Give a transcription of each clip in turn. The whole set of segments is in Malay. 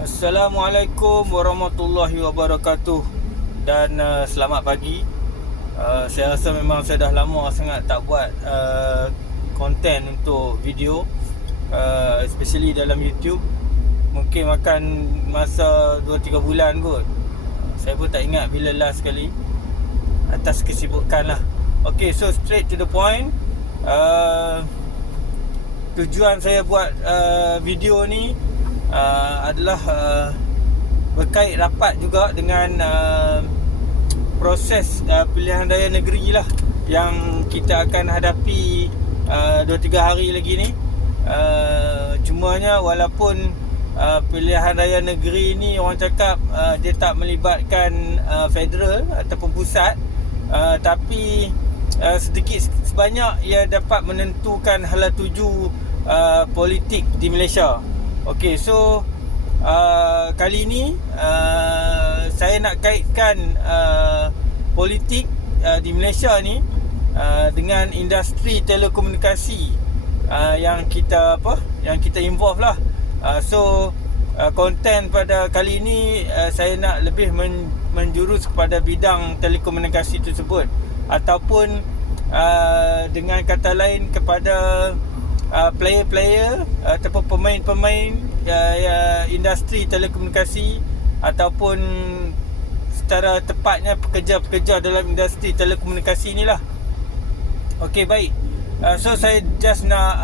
Assalamualaikum warahmatullahi wabarakatuh. Dan selamat pagi. Saya rasa memang saya dah lama sangat tak buat konten untuk video, especially dalam YouTube. Mungkin makan masa 2-3 bulan kot. Saya pun tak ingat bila last kali, atas kesibukan lah. Okay, so straight to the point. Tujuan saya buat video ni adalah berkait rapat juga dengan proses pilihan raya negeri lah yang kita akan hadapi 2-3 hari lagi ni. Cumanya walaupun pilihan raya negeri ni orang cakap dia tak melibatkan federal ataupun pusat, tapi sedikit sebanyak ia dapat menentukan hala tuju politik di Malaysia. Okey, so kali ni saya nak kaitkan politik di Malaysia ni dengan industri telekomunikasi yang kita involve lah. So konten pada kali ni saya nak lebih menjurus kepada bidang telekomunikasi tersebut, ataupun dengan kata lain kepada player-player ataupun pemain-pemain industri telekomunikasi, ataupun secara tepatnya pekerja-pekerja dalam industri telekomunikasi inilah. Okey, baik. So saya just nak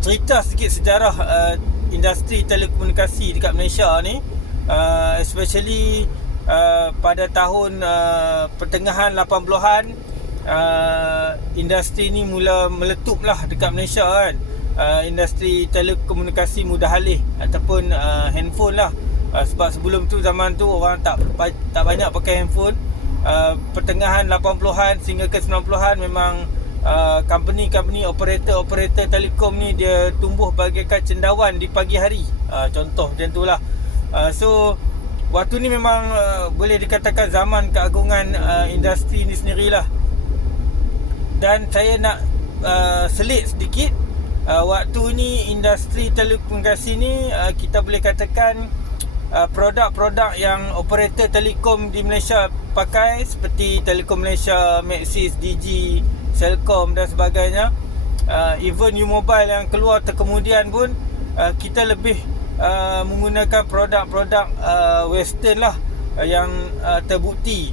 cerita sedikit sejarah industri telekomunikasi dekat Malaysia ni, especially pada tahun pertengahan 80-an. Industri ni mula meletup lah dekat Malaysia kan. Industri telekomunikasi mudah alih ataupun handphone lah. Sebab sebelum tu, zaman tu orang tak banyak pakai handphone. Pertengahan 80-an sehingga ke 90-an memang company operator telekom ni dia tumbuh bagaikan cendawan di pagi hari. Contoh macam tu lah. So waktu ni memang boleh dikatakan zaman keagungan industri ni sendirilah. Dan saya nak selit sedikit, waktu ni industri telekomunikasi ni kita boleh katakan produk-produk yang operator telekom di Malaysia pakai, seperti Telekom Malaysia, Maxis, Digi, Celcom dan sebagainya. Even U-Mobile yang keluar terkemudian pun kita lebih menggunakan produk-produk western lah, yang terbukti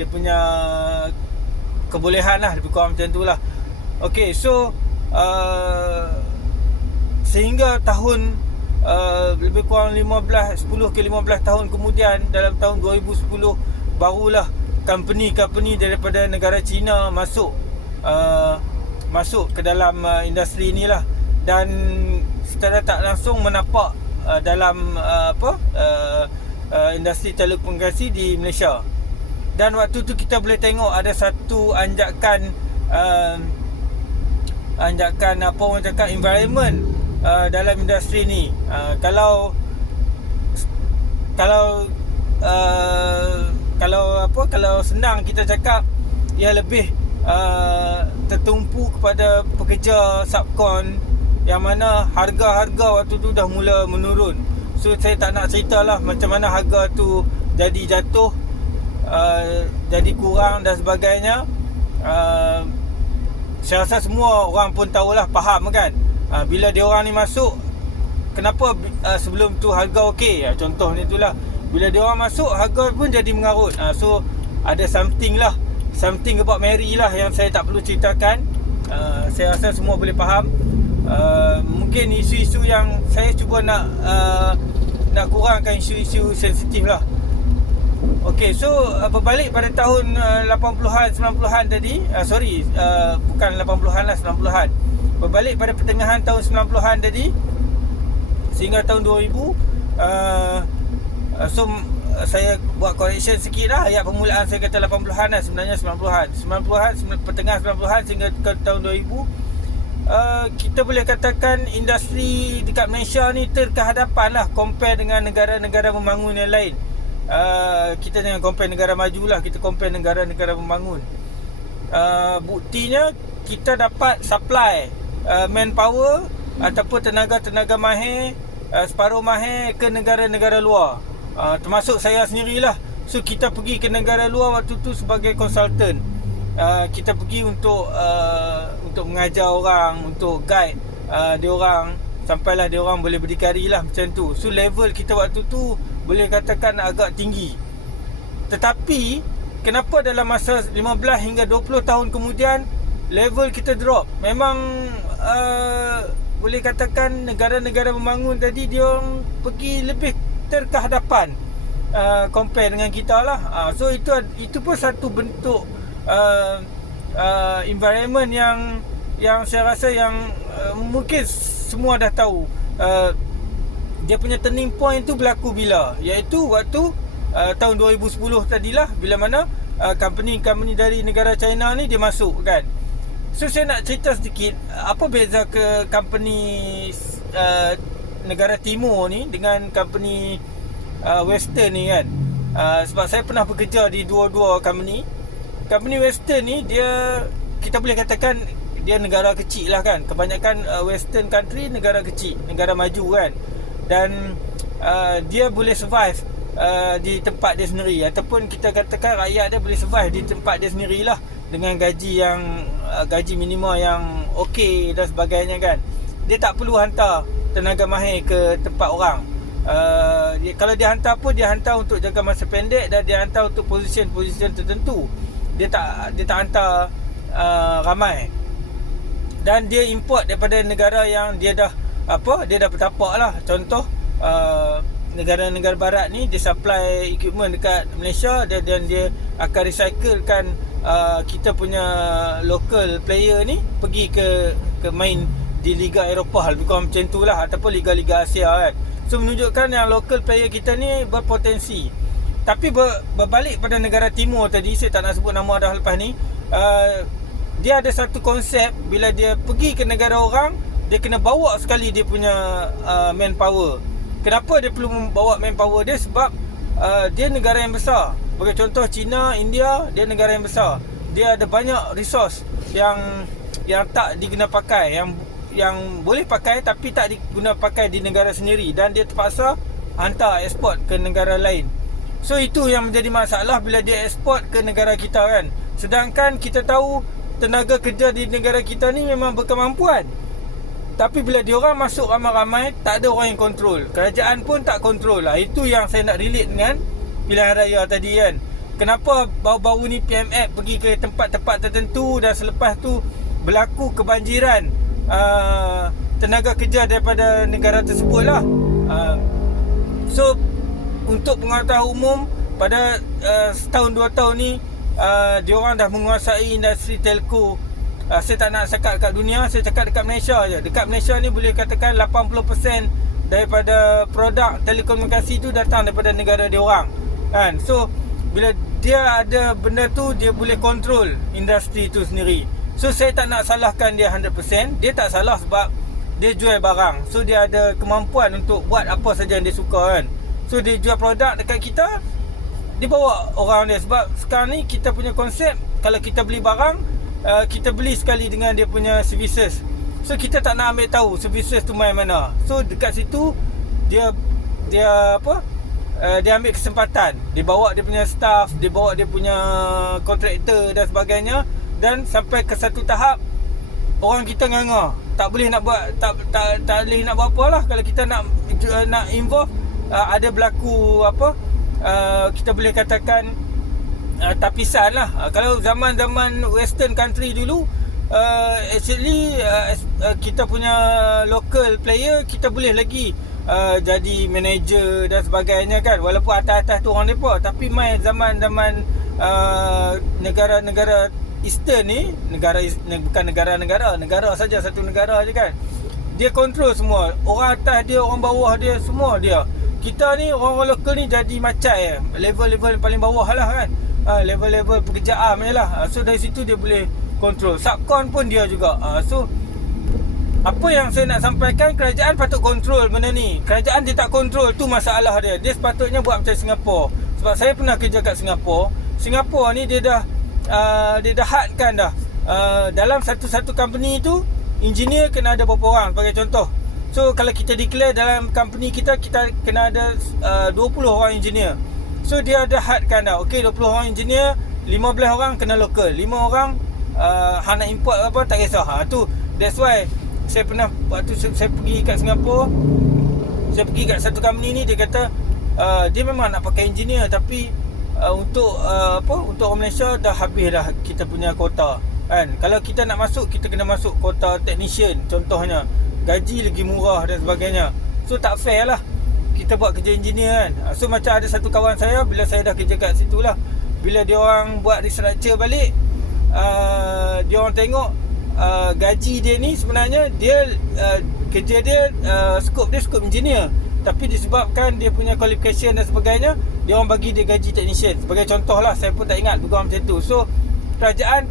dia punya kebolehan lah, lebih kurang macam tu lah. Okay, so sehingga tahun lebih kurang 10 ke 15 tahun kemudian, dalam tahun 2010 barulah company daripada negara China masuk ke dalam industri inilah, dan secara tak langsung menapak dalam industri telekomunikasi di Malaysia. Dan waktu tu kita boleh tengok ada satu anjakan apa orang cakap, environment dalam industri ni. Kalau senang kita cakap, ia lebih tertumpu kepada pekerja subkon, yang mana harga-harga waktu tu dah mula menurun. So saya tak nak ceritalah macam mana harga tu jadi jatuh, jadi kurang dan sebagainya. Saya rasa semua orang pun tahulah, faham kan, bila dia orang ni masuk, kenapa sebelum tu harga okey. Contohnya itulah, bila dia orang masuk harga pun jadi mengarut. So ada something about Mary lah yang saya tak perlu ceritakan. Saya rasa semua boleh faham. Mungkin isu-isu yang saya cuba nak kurangkan, isu-isu sensitif lah. Okey, so berbalik pada tahun 80-an 90-an tadi, bukan 80-an lah, 90-an. Berbalik pada pertengahan tahun 90-an tadi sehingga tahun 2000. So saya buat correction sikit lah, ayat permulaan saya kata 80-an lah, sebenarnya 90-an, pertengahan 90-an sehingga ke tahun 2000. Kita boleh katakan industri dekat Malaysia ni terkehadapan lah compare dengan negara-negara pembangun yang lain. Kita jangan compare negara maju lah, kita compare negara-negara pembangun. Buktinya kita dapat supply manpower ataupun tenaga-tenaga mahir, separuh mahir ke negara-negara luar. Termasuk saya sendirilah. So kita pergi ke negara luar waktu tu sebagai konsultan. Kita pergi untuk mengajar orang, untuk guide dia orang sampailah dia orang boleh berdikari lah macam tu. So level kita waktu tu boleh katakan agak tinggi. Tetapi kenapa dalam masa 15 hingga 20 tahun kemudian level kita drop? Memang boleh katakan negara-negara membangun tadi dia orang pergi lebih terkehadapan compare dengan kita lah. So itu pun satu bentuk environment yang saya rasa yang mungkin semua dah tahu. Dia punya turning point tu berlaku bila? Iaitu waktu tahun 2010 tadilah, bila mana company dari negara China ni dia masuk kan. So saya nak cerita sedikit apa beza ke company negara timur ni dengan company western ni kan. Sebab saya pernah bekerja di dua-dua company. Company western ni kita boleh katakan dia negara kecil lah kan. Kebanyakan western country negara kecil, negara maju kan. Dan dia boleh survive di tempat dia sendiri, ataupun kita katakan rakyat dia boleh survive di tempat dia sendirilah dengan gaji minima yang okey dan sebagainya kan. Dia tak perlu hantar tenaga mahir ke tempat orang. Kalau dia hantar pun dia hantar untuk jangka masa pendek, dan dia hantar untuk position tertentu. Dia tak hantar ramai. Dan dia import daripada negara yang dia dah bertapak lah. Contoh negara-negara barat ni dia supply equipment dekat Malaysia, dan dia akan recyclekan kita punya local player ni pergi ke main di Liga Eropah, lebih kurang macam tu lah, ataupun Liga-Liga Asia kan. So menunjukkan yang local player kita ni berpotensi. Tapi berbalik pada negara timur tadi, saya tak nak sebut nama dah lepas ni, dia ada satu konsep, bila dia pergi ke negara orang, dia kena bawa sekali dia punya manpower. Kenapa dia perlu membawa manpower dia? Sebab dia negara yang besar. Bagi contoh China, India, dia negara yang besar. Dia ada banyak resource yang tak diguna pakai, yang boleh pakai tapi tak diguna pakai di negara sendiri, dan dia terpaksa hantar ekspor ke negara lain. So itu yang menjadi masalah bila dia ekspor ke negara kita kan. Sedangkan kita tahu tenaga kerja di negara kita ni memang berkemampuan. Tapi bila diorang masuk ramai-ramai, tak ada orang yang kontrol. Kerajaan pun tak kontrol lah. Itu yang saya nak relate dengan pilihan raya tadi kan. Kenapa baru-baru ni PMF pergi ke tempat-tempat tertentu, dan selepas tu berlaku kebanjiran tenaga kerja daripada negara tersebut lah. So untuk pengetahuan umum, pada setahun 2 tahun ni diorang dah menguasai industri telco. Saya tak nak cakap kat dunia, saya cakap dekat Malaysia je. Dekat Malaysia ni boleh katakan 80% daripada produk telekomunikasi tu datang daripada negara diorang kan. So bila dia ada benda tu, dia boleh kontrol industri tu sendiri. So saya tak nak salahkan dia 100%. Dia tak salah sebab dia jual barang. So dia ada kemampuan untuk buat apa saja yang dia suka kan. So dia jual produk dekat kita, dia bawa orang dia. Sebab sekarang ni kita punya konsep, kalau kita beli barang, kita beli sekali dengan dia punya services. So kita tak nak ambil tahu services tu main mana. So dekat situ dia ambil kesempatan. Dia bawa dia punya staff, dia bawa dia punya kontraktor dan sebagainya. Dan sampai ke satu tahap orang kita nganga, tak boleh nak buat, tak boleh nak buat apa lah. Kalau kita nak involve, ada berlaku kita boleh katakan tapisan lah. Kalau zaman-zaman western country dulu, actually kita punya local player, kita boleh lagi jadi manager dan sebagainya kan. Walaupun atas-atas tu orang mereka, tapi main zaman-zaman negara-negara Eastern ni, bukan negara saja, satu negara je kan. Dia kontrol semua. Orang atas dia, orang bawah dia, semua dia. Kita ni orang-orang lokal ni jadi macai, level-level yang paling bawah lah kan. Level-level pekerjaan je lah. So dari situ dia boleh kontrol. Subcon pun dia juga. So apa yang saya nak sampaikan, kerajaan patut kontrol benda ni. Kerajaan dia tak kontrol, tu masalah dia. Dia sepatutnya buat macam Singapura. Sebab saya pernah kerja kat Singapura. Singapura ni dia dah hadkan dah. Dalam satu company tu, engineer kena ada berapa orang sebagai contoh. So kalau kita declare dalam company kita kena ada 20 orang engineer. So dia ada hadkan dah. Okey, 20 orang engineer, 15 orang kena local, 5 orang hang nak import apa tak kisah. Tu that's why saya pernah waktu saya pergi kat Singapura, saya pergi kat satu company ni, dia kata dia memang nak pakai engineer tapi untuk untuk orang Malaysia dah habis dah kita punya kuota kan. Kalau kita nak masuk, kita kena masuk kuota technician contohnya, gaji lagi murah dan sebagainya. So tak fair lah kita buat kerja engineer kan. So macam ada satu kawan saya, bila saya dah kerja kat situ lah, bila dia orang buat restructure balik, dia orang tengok gaji dia ni sebenarnya dia kerja dia scope engineer, tapi disebabkan dia punya qualification dan sebagainya, dia orang bagi dia gaji technician. Sebagai contoh lah, saya pun tak ingat bukan macam tu. So kerajaan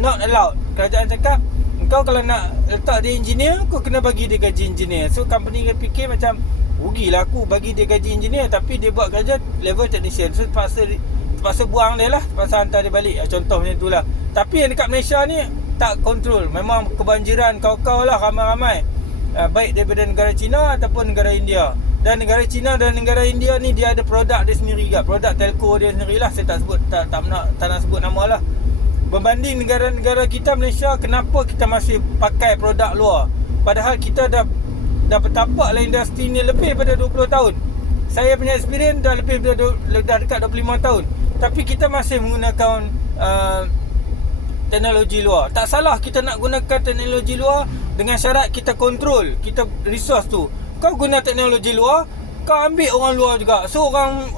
not allowed. Kerajaan cakap kau kalau nak letak dia engineer, kau kena bagi dia gaji engineer. So company dia fikir macam rugilah aku bagi dia gaji engineer tapi dia buat kerja level technician. So terpaksa buang dia lah, terpaksa hantar dia balik. Contoh macam tu lah. Tapi yang dekat Malaysia ni tak kontrol. Memang kebanjiran kau-kau lah, ramai-ramai, baik daripada negara China ataupun negara India. Dan negara China dan negara India ni dia ada produk dia sendiri juga, produk telco dia sendirilah. Saya tak sebut, tak nak sebut nama lah. Berbanding negara-negara kita Malaysia, kenapa kita masih pakai produk luar? Padahal kita dah bertapak dalam industri ni lebih daripada 20 tahun. Saya punya experience dah lebih dah dekat 25 tahun. Tapi kita masih menggunakan teknologi luar. Tak salah kita nak gunakan teknologi luar dengan syarat kita kontrol kita resource tu. Kau guna teknologi luar, kau ambil orang luar juga. So orang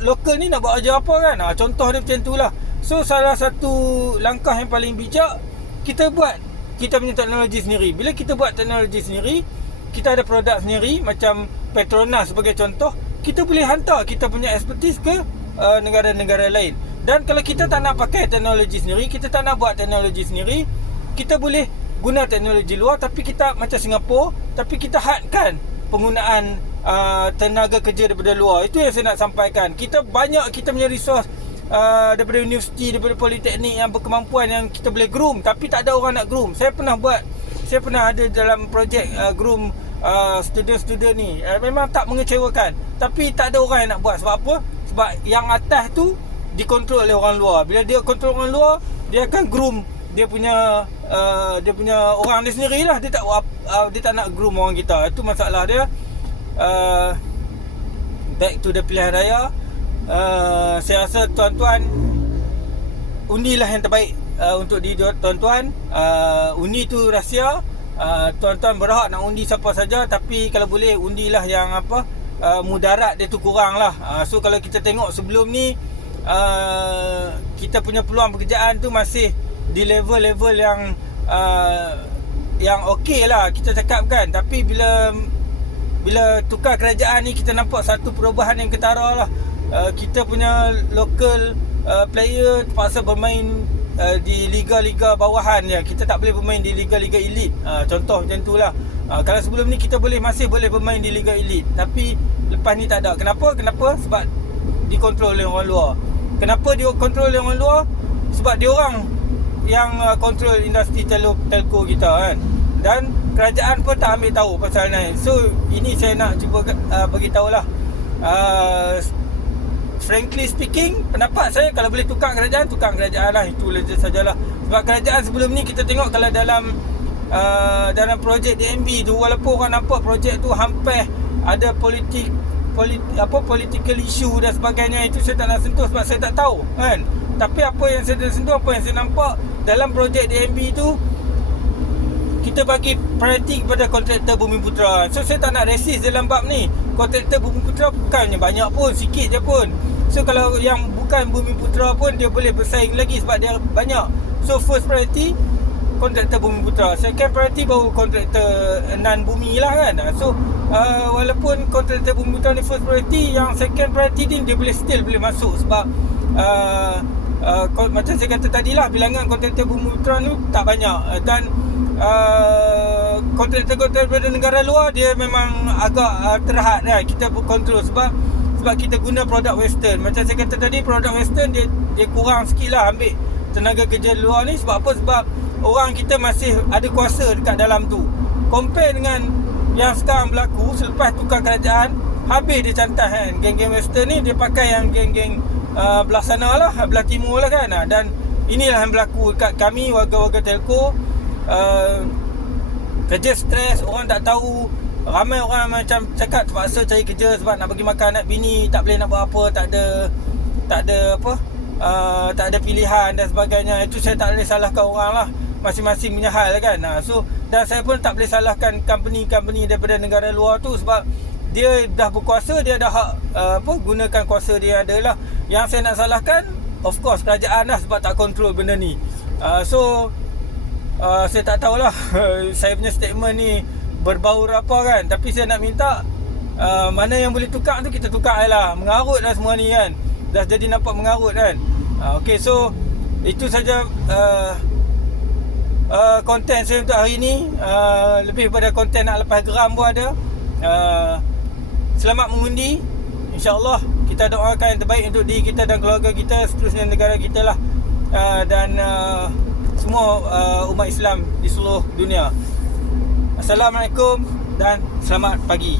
lokal ni nak buat aja apa kan? Contoh dia macam tu lah. So salah satu langkah yang paling bijak, kita buat kita punya teknologi sendiri. Bila kita buat teknologi sendiri, kita ada produk sendiri. Macam Petronas sebagai contoh, kita boleh hantar kita punya expertise ke negara-negara lain. Dan kalau kita tak nak pakai teknologi sendiri, kita tak nak buat teknologi sendiri, kita boleh guna teknologi luar. Tapi kita macam Singapura, tapi kita hadkan penggunaan tenaga kerja daripada luar. Itu yang saya nak sampaikan. Kita punya resource daripada universiti, daripada politeknik yang berkemampuan yang kita boleh groom, tapi tak ada orang nak groom. Saya pernah ada dalam projek groom student-student ni. Memang tak mengecewakan, tapi tak ada orang yang nak buat. Sebab apa? Sebab yang atas tu dikontrol oleh orang luar. Bila dia kontrol orang luar, dia akan groom dia punya orang dia sendirilah. Dia tak nak groom orang kita. Itu masalah dia. Back to the pilihan raya, saya rasa tuan-tuan undilah yang terbaik untuk diri tuan-tuan. Undi tu rahsia. Tuan-tuan berhak nak undi siapa saja, tapi kalau boleh undilah yang mudarat dia tu kurang lah. So kalau kita tengok sebelum ni, kita punya peluang pekerjaan tu masih di level-level yang okey lah kita cakap kan. Tapi bila tukar kerajaan ni, kita nampak satu perubahan yang ketara lah. Kita punya local player terpaksa bermain di liga-liga bawahan ya. Kita tak boleh bermain di liga-liga elite. Contoh macam tu lah. Kalau sebelum ni kita masih boleh bermain di liga elite, tapi lepas ni tak ada. Kenapa? Sebab dikontrol oleh orang luar. Kenapa dia kontrol oleh orang luar? Sebab dia orang yang kontrol industri telco kita kan. Dan kerajaan pun tak ambil tahu pasal ni. So ini saya nak cuba bagi tahulah. Frankly speaking, pendapat saya kalau boleh tukar kerajaan lah. Itu sajalah. Sebab kerajaan sebelum ni kita tengok kalau dalam projek DNB tu, walaupun orang nampak projek tu hampir ada political issue dan sebagainya, itu saya tak nak sentuh sebab saya tak tahu kan. Tapi apa yang saya sentuh, apa yang saya nampak dalam projek DNB tu, kita bagi priority kepada kontraktor Bumiputra. So saya tak nak resist dalam bab ni. Kontraktor Bumiputra bukannya banyak pun, sikit je pun. So kalau yang bukan Bumiputra pun dia boleh bersaing lagi sebab dia banyak. So first priority kontraktor Bumiputra, second priority baru kontraktor non bumi lah kan. So walaupun kontraktor Bumiputra ni first priority, yang second priority ni dia still boleh masuk. Sebab macam saya kata tadi lah, bilangan kontraktor Bumiputra ni tak banyak. Dan kontraktor daripada negara luar dia memang agak terhad lah. Kita kontrol sebab kita guna produk western. Macam saya kata tadi, produk western dia kurang sikit lah ambil tenaga kerja luar ni. Sebab apa? Sebab orang kita masih ada kuasa dekat dalam tu. Compare dengan yang sekarang berlaku selepas tukar kerajaan, habis dia cantas kan. Geng-geng western ni dia pakai yang geng-geng belah sana lah, belah timur lah kan. Dan inilah yang berlaku dekat kami warga-warga telco. Kerja stres, orang tak tahu. Ramai orang macam cakap terpaksa cari kerja sebab nak bagi makan anak bini, tak boleh nak buat apa, tak ada pilihan dan sebagainya. Itu saya tak boleh salahkan orang lah, masing-masing punya hal kan. So, dan saya pun tak boleh salahkan company-company daripada negara luar tu, sebab dia dah berkuasa, dia dah hak gunakan kuasa dia ada lah. Yang saya nak salahkan of course kerajaan lah, sebab tak kontrol benda ni. Saya tak tahulah saya punya statement ni berbau apa kan, tapi saya nak minta mana yang boleh tukar tu kita tukar lah. Mengarut lah semua ni kan, dah jadi nampak mengarut kan. Okay, so itu saja konten saya untuk hari ni. Lebih pada konten nak lepas geram pun ada. Selamat mengundi. InsyaAllah kita doakan yang terbaik untuk diri kita dan keluarga kita, seterusnya negara kita lah, dan semua umat Islam di seluruh dunia. Assalamualaikum dan selamat pagi.